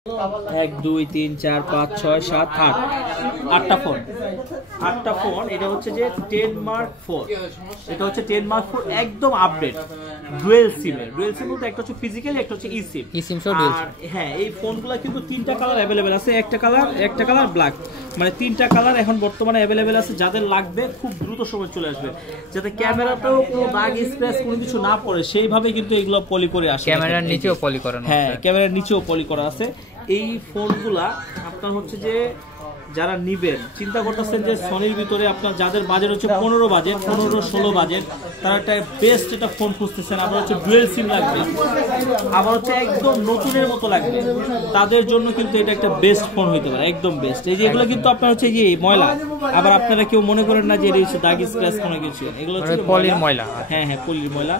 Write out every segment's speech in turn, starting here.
1 2 3 4 5 6 7 8 আটটা ফোন। এটা হচ্ছে যে 10 মার্ক 4, এটা হচ্ছে 10 মার্ক 4 একদম আপডেট ডুয়েল সিম বলতে একটা হচ্ছে ফিজিক্যালি, একটা হচ্ছে ই সিম সহ ডুয়েল সিম। হ্যাঁ, এই ফোনগুলো কিন্তু তিনটা কালার অ্যাভেলেবেল আছে, একটা কালার ব্ল্যাক, মানে তিনটা কালার এখন বর্তমানে অ্যাভেলেবেল আছে। যাদের লাগবে খুব দ্রুত সময় চলে আসবে, যাতে ক্যামেরাতেও কোনো দাগ স্ক্র্যাচ কোনো কিছু না পড়ে সেইভাবে কিন্তু এগুলো পলি করে আসে। ক্যামেরার নিচেও পলি করানো, হ্যাঁ ক্যামেরার নিচেও পলি করা আছে। এই ফোনগুলা আপনার হচ্ছে যে যারা নিবেন চিন্তা করতেছেন যে সনির ভিতরে আপনার যাদের বাজেট হচ্ছে 15-16 বাজেট, তারা একটা বেস্ট একটা ফোন খুঁজতেছেন, আবার হচ্ছে ডুয়েল সিম লাগবে, আবার হচ্ছে একদম নতুনের মতো লাগবে, তাদের জন্য কিন্তু এটা একটা বেস্ট ফোন হইতে পারে, একদম বেস্ট। এই যে এগুলো কিন্তু আপনার হচ্ছে যে ময়লা, আবার আপনারা কেউ মনে করেন না যে এটা হচ্ছে দাগ স্ক্র্যাচ কোনো কিছু, এগুলো হচ্ছে পলির ময়লা। হ্যাঁ পলির ময়লা।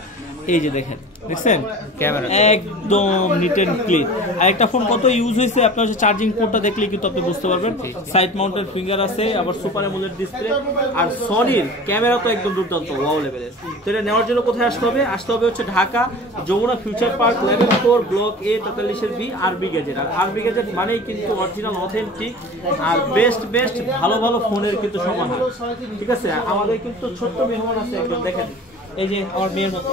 এই যে দেখেন, দেখছেন ক্যামেরা একদম নিট এন্ড ক্লিন। আর একটা ফোন কত ইউজ হয়েছে আপনার হচ্ছে চার্জিং পোর্টটা দেখলে কিন্তু আপনি বুঝতে পারবেন। সাইড মাউন্টেড ফিঙ্গার আছে, আবার সুপার অ্যামোলেড ডিসপ্লে, আর সনির ক্যামেরা তো একদম দুর্দান্ত ওয়াও লেভেলের। তো এটা নেওয়ার জন্য কোথায় আসতে হবে হচ্ছে Dhaka Jamuna future park level 4 block A 43 B R B gadget. আর আরবি গ্যাজেট মানেই কিন্তু অরিজিনাল অথেন্টিক আর বেস্ট ভালো ফোনের কিন্তু সমাধান, ঠিক আছে। আমাদের কিন্তু ছোট্ট মেহমান আছে একদম, দেখেন এই যে আমার মেয়ের মতো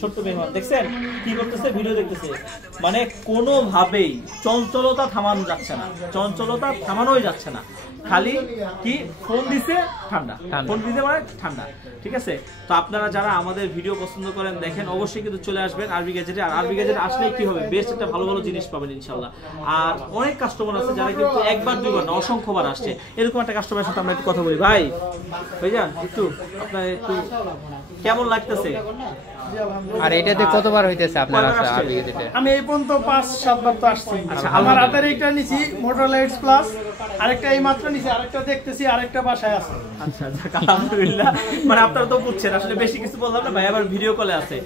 ছোট্ট মেহমান, দেখছেন কি করতেছে, ভিডিও দেখতেছে, মানে কোনোভাবেই চঞ্চলতা থামানোই যাচ্ছে না, খালি কি ফোন দিছে ঠান্ডা, ফোন দিতে মানে ঠান্ডা, ঠিক আছে। তো আপনারা যারা আমাদের ভিডিও পছন্দ করেন দেখেন, অবশ্যই কিন্তু চলে আসবেন আরবি গ্যাজেটে। আর আরবি গ্যাজেট আসলে কি হবে, বেস্ট একটা ভালো জিনিস পাবেন ইনশাল্লাহ। আর অনেক কাস্টমার আছে যারা কিন্তু একবার দুইবার না অসংখ্যবার আসছে। এরকম একটা কাস্টমারের সাথে আমরা একটু কথা বলি। ভাইজান একটু আপনার একটু কেমন লাগতেছে? আর এটাতে কতবার হইতেছে আপনার আরবি গ্যাজেটে? আমি এই পর্যন্ত 5-7 বার তো আসছি। আমার হাতের এইটা নিছি Motorola Edge Plus, আরেকটা এই মাত্র নিছি, আরেকটা দেখতেছি, আরেকটা বাসায় আছে। আচ্ছা আলহামদুলিল্লাহ। মানে আপনারা তো বুঝছেন, আসলে বেশি কিছু বললাম না, ভাই আবার ভিডিও কলে আছে,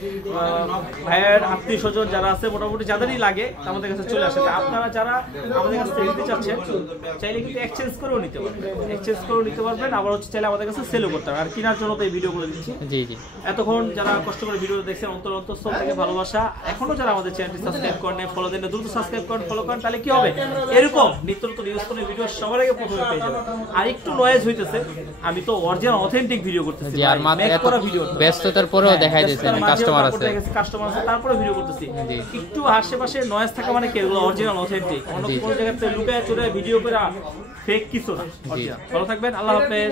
ভাইয়ের আত্মীয় স্বজন যারা আছে মোটামুটি যাদেরই লাগে আমাদের কাছে চলে আসে। আপনারা যারা আমাদের কাছে নিতে চাচ্ছেন চাইলে কিন্তু এক্সচেঞ্জ করেও নিতে পারবেন, আবার হচ্ছে চাইলে আমাদের কাছে সেলও করতে পারবেন। আর কেনার জন্য তো এই ভিডিও করে দিচ্ছি। জি এতক্ষণ যারা কষ্ট করে ভিডিও দেখছেন অন্তঃস্থল থেকে ভালোবাসা। এখনো যারা আমাদের চ্যানেলটি সাবস্ক্রাইব করেন, ফলো দেন, দ্রুত সাবস্ক্রাইব করেন, ফলো করেন, তাহলে কি হবে, এরকম নিত্য নতুন ইউজফুল ভিডিও সবার আগে প্রথমে পেয়ে যাবেন। আর একটু নয়েজ হইতেছে, আমি তো অরিজিনাল অথেন্টিক ভিডিও করতেছি, আর মাত্র ভিডিও ব্যস্ততার পরেও দেখাই দিচ্ছেন কাস্টমার আছে তারপরে ভিডিও করতেছি। একটু আশেপাশে নয়েজ থাকা মানে কি, এগুলো অরিজিনাল অথেন্টিক, অন্য কোনো জায়গাতে লুকায় চলে ভিডিও করে ফেক কিছু না। ভালো থাকবেন, আল্লাহ হাফেজ।